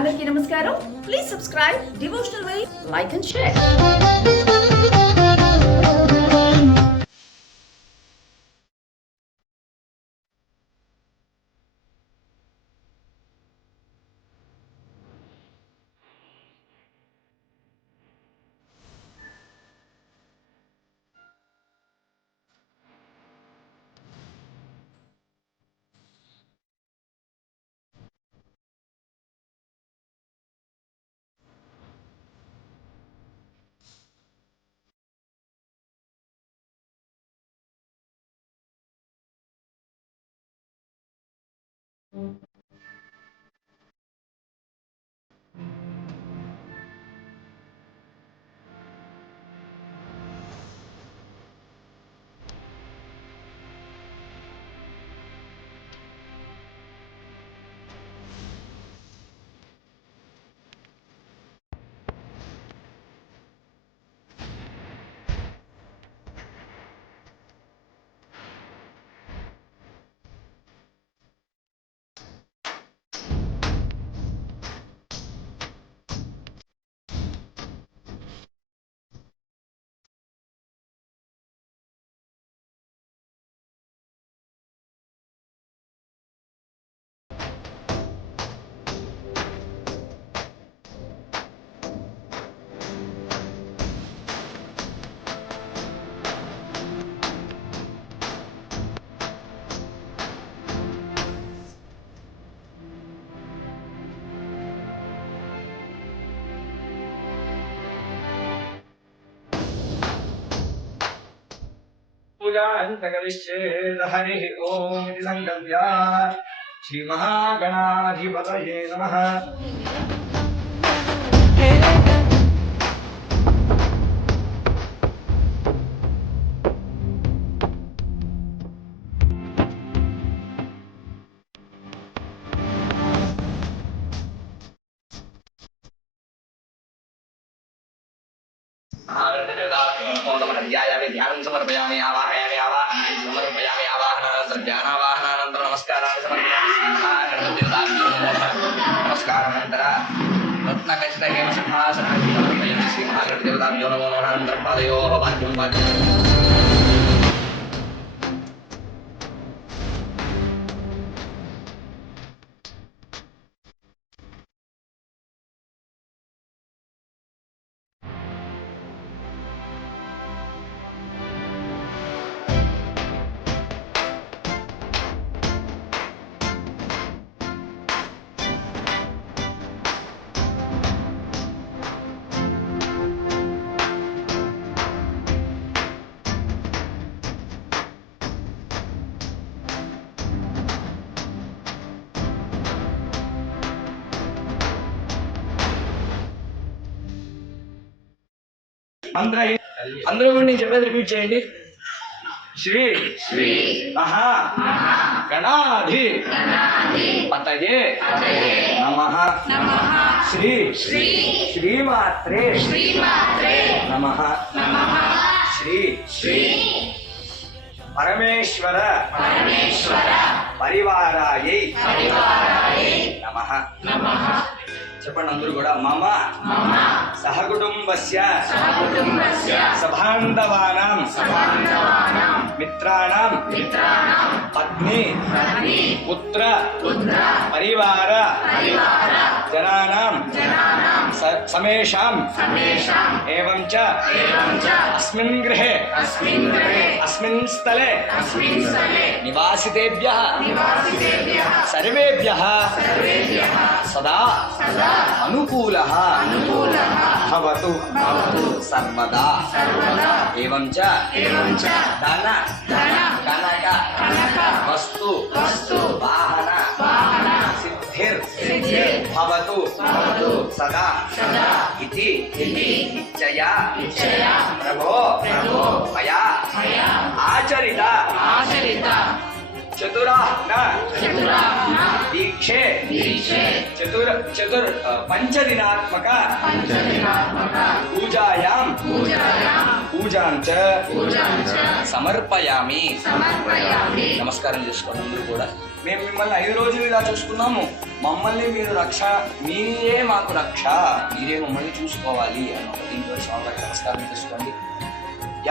అందరికీ నమస్కారం. Please subscribe devotional వై, like and share. Hari Om संकल्प्य श्री महागणाधिपतये नमः। ध्यानं समर्पयामि आवाहयामि आवाहनानि समर्पयामि आवाहनानन्तरं ध्यानावाहनानन्तरं नमस्काराणि समर्पयामि नमस्कारानन्तरं रत्नकचितहेमसिंहासनानि समर्पयामि श्रीमहागणपतिदेवताभ्यो नमो नमः। अनन्तरं पादयोः पाद्यं అందరూ నేను చెప్పేది రిపీట్ చేయండి. శ్రీ శ్రీ మహా గణాధి పతయే నమః. శ్రీ శ్రీ శ్రీమాత్రే నమః. శ్రీ శ్రీ పరమేశ్వర పరివారాయై నమః. చెప్పండి అందరూ కూడా. మమ సహకుటుంబస్య సబాంధవానాం మిత్రాణాం పత్ని పుత్ర పరివార జనానాం సమేషాం ఏవం చ అస్మిన్ గృహే అస్మిన్ స్థలే నివాసితేభ్యః సర్వేభ్యః సదా అనుకూలః భవతు సర్వదా. ఏవం చ ధన కనక వస్తు వాహన సిద్ధిర్ భవతు సదా ఇతి ఇచ్చయా ప్రభో మయా ఆచరిత చతురాహ్న దీక్షే పంచదినాత్మక పూజాయాం పూజాం చ సమర్పయామి. నమస్కారం చేసుకోండి అందరూ కూడా. మేము మిమ్మల్ని 5 రోజులు ఇలా చూసుకున్నాము, మమ్మల్ని మీరు మీరే మాకు రక్ష, మీరే మమ్మల్ని చూసుకోవాలి అని ఒక దీంతో స్వామివారికి నమస్కారం చేసుకోండి.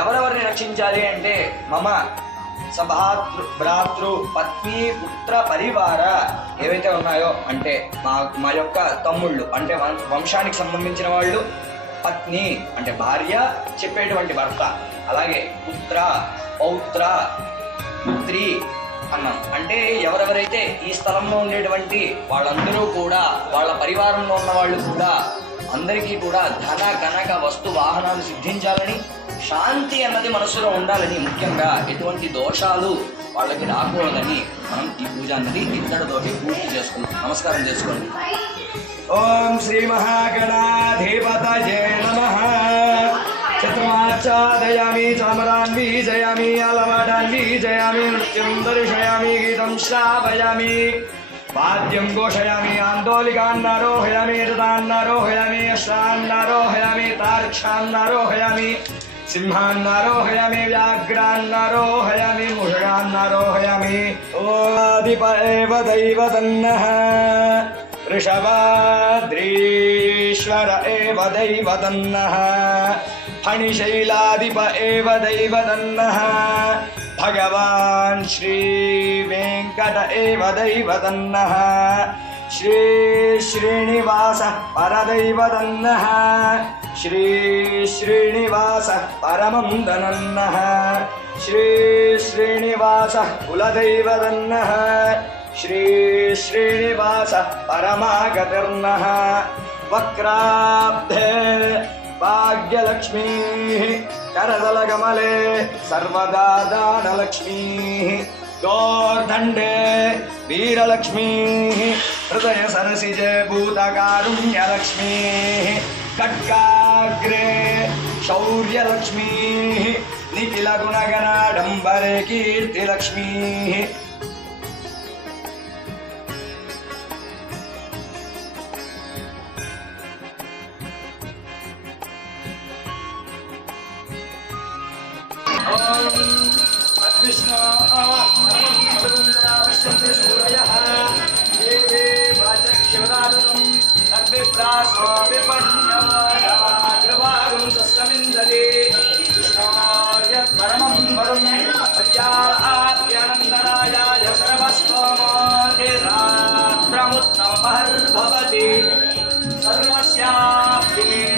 ఎవరెవరిని రక్షించాలి అంటే మమ భ్రాతృ పత్ని పుత్ర పరివార ఏవైతే ఉన్నాయో అంటే మా యొక్క తమ్ముళ్ళు అంటే వంశానికి సంబంధించిన వాళ్ళు, పత్ని అంటే భార్య, చెప్పేటువంటి భర్త, అలాగే పుత్ర పౌత్ర పుత్రి అన్నాం. అంటే ఎవరెవరైతే ఈ స్థలంలో ఉండేటువంటి వాళ్ళందరూ కూడా, వాళ్ళ పరివారంలో ఉన్న వాళ్ళు కూడా, అందరికీ కూడా ధన కనక వస్తు వాహనాలు సిద్ధించాలని, శాంతి అన్నది మనసులో ఉండాలని, ముఖ్యంగా ఎటువంటి దోషాలు వాళ్ళకి రాకూడదని మనం ఈ పూజ అన్నది ఇద్దరితోటి పూర్తి చేసుకున్నాం. నమస్కారం చేసుకోండి. ఓం శ్రీ మహాగణాధిపతయే నమః. చతుర్మాచాదయామి, చామరాన్ వీజయామి, అలవాడాన్ వీజయామి, నృత్యం దర్శయామి, గీతం శ్రావయామి, వాద్యం ఘోషయామి, ఆందోళికాన్నారోహయామి, రథాన్నారోహయామి, అశ్వాన్నారోహయామి, తార్క్షాన్నారోహయామి, సింహాన్నారోహయామి, వ్యాఘ్రాన్నారోహయామి, ముషగాన్నారోహయామి. ఓదిప ఏవ దైవతన్నః, వృషభాద్రీశ్వర ఏవ దైవతన్నః, ఫణిశైలాధిప ఏవ దైవతన్నః, భగవాన్ శ్రీ వెంకట ఏవ దైవతన్నః, శ్రీ శ్రీనివాస పరదైవతన్నః, శ్రీ శ్రీనివాస పరమందనన్నః, శ్రీ శ్రీనివాస కులదైవతన్నః, శ్రీ శ్రీనివాస పరమాగతిర్నః. వక్రాబ్ధే భాగ్యలక్ష్మీ, కరదలకమలే సర్వదా దానలక్ష్మీ, దోర్దండే వీరలక్ష్మీ, హృదయ సరసిజే భూతకారుణ్యలక్ష్మీ, ఖడ్గాగ్రే శౌర్యలక్ష్మీ, నిఖిల గుణగణాడంబరే కీర్తిలక్ష్మీ.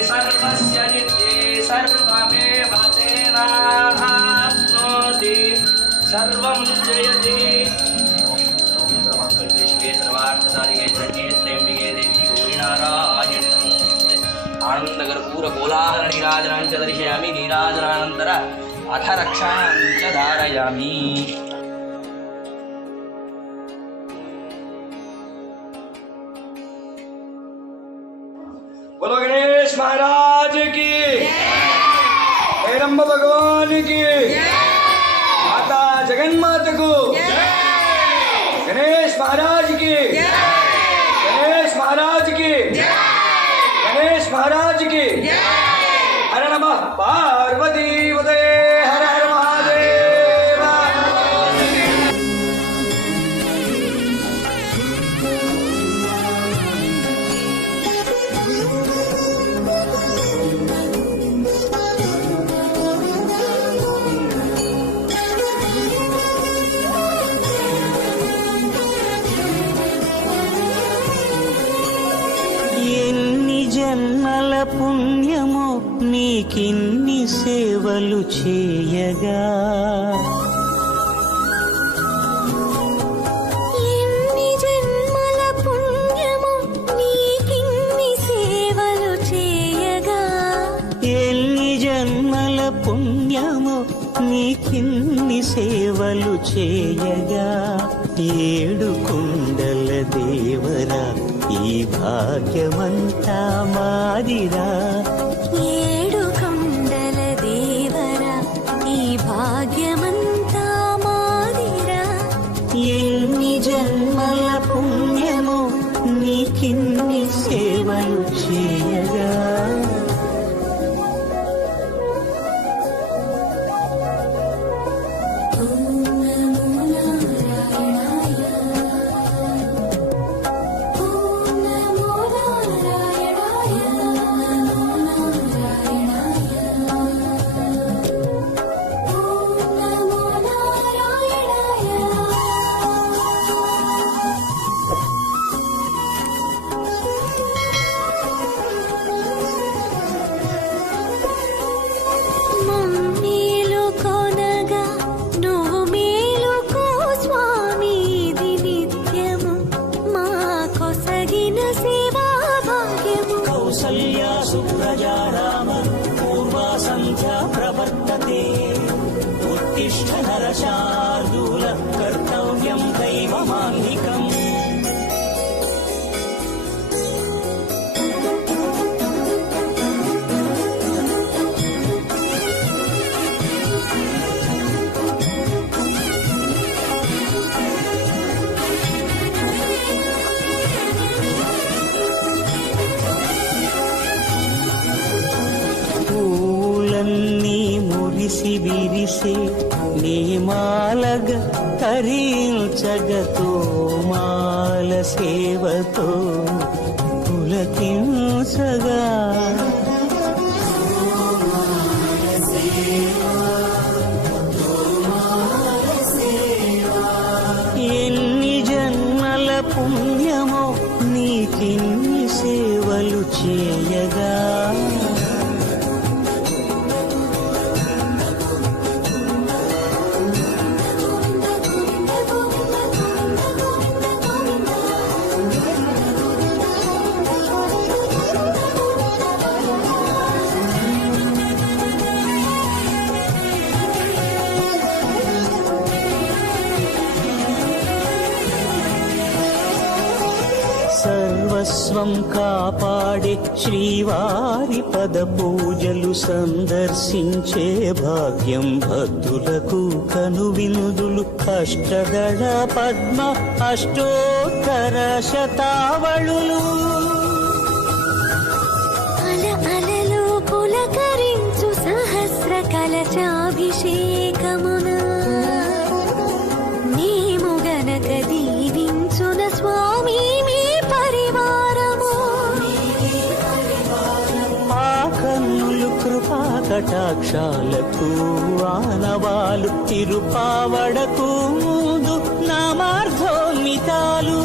సర్వస్య నిత్యే సర్వమేవ తేనాప్నోతి సర్వం జయతి. ఆనందకర్పూర కోలాహల నీరాజనాంచ దర్శయామి, నీరాజనానంతర అథ రక్షాంచ ధారయామి. बोलो गणेश महाराज की, हेरंब भगवान की, माता जगन्माता को, गणेश महाराज की, गणेश महाराज की, गणेश महाराज की. हर नमः पार्वती पतये, हर हर महादेव. జన్మల పుణ్యము నీకిన్ని సేవలు చేయగా, ఎన్ని జన్మల పుణ్యము నీకిన్ని సేవలు చేయగా, ఎన్ని జన్మల పుణ్యము నీకిన్ని సేవలు చేయగా, ఏడు కుండల దేవరా ఈ భాగ్యమంతా మాదిరా, ఏడు కొండల దేవరా ఈ భాగ్యమంతా మాదిరా. ఎన్ని జన్మల పుణ్యము నీకిన్ని సేవలు చేయగా. ఓం నమో నారాయణాయ, प्रजाराम पूर्वा सन्ध्या प्रवर्तते उत्तिष्ठ नरशार्दूल कर्तव्यं दैवमान्निकम् పూలన్నీ మురిసి విరిసే నీమాలగ తరించగతో మాల సేవతో పులకించగా ఎన్ని జన్మల పుణ్యమో నీకిన్ని సేవలు చేయగా సర్వస్వం కాపాడే శ్రీవారి పద పూజలు సందర్శించే భాగ్యం భక్తులకు కనువినుదులు అష్టదళ పద్మ అష్టోత్తర శతావళులు అల అలలో పులకరించు సహస్ర కలశాభిషేకమున నీము గనక దీవించున స్వామి మీ పరివారము ఆ కన్నులు కృపా కటాక్షాలకు ఆనవాలు తిరుపావడకు ముందు నామార్థోన్మితాలు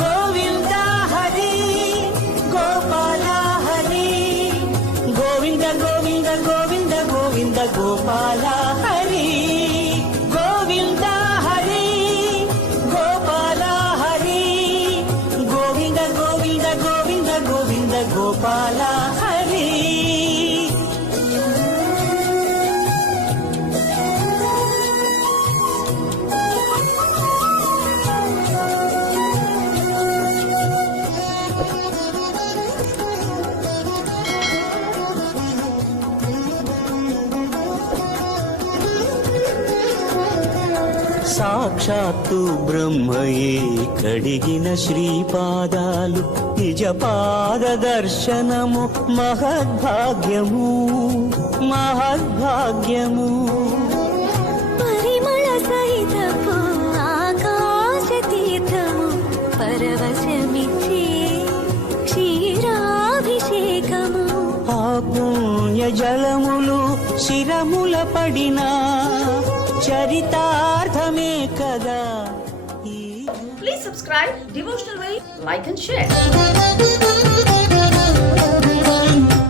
గోవింద హరి గోపాల హరి గోవింద గోవింద గోవింద గోవింద గోపాల హరి గోవింద హరి గోపాల హరి గోవింద గోవింద గోవింద గోవింద గోపాల హరి సాక్షాత్తు బ్రహ్మయే కడిగిన శ్రీపాదాలు నిజ పాద దర్శనము మహద్భాగ్యము మహద్భాగ్యము పరిమళ సహితపు ఆకాశ తీర్థము పరవశమిచ్చే క్షీరాభిషేకము ఆ పుణ్య జలములు శిరముల పడిన చరితార్థమే కదా ఈ Please subscribe Devotional Way, like and share.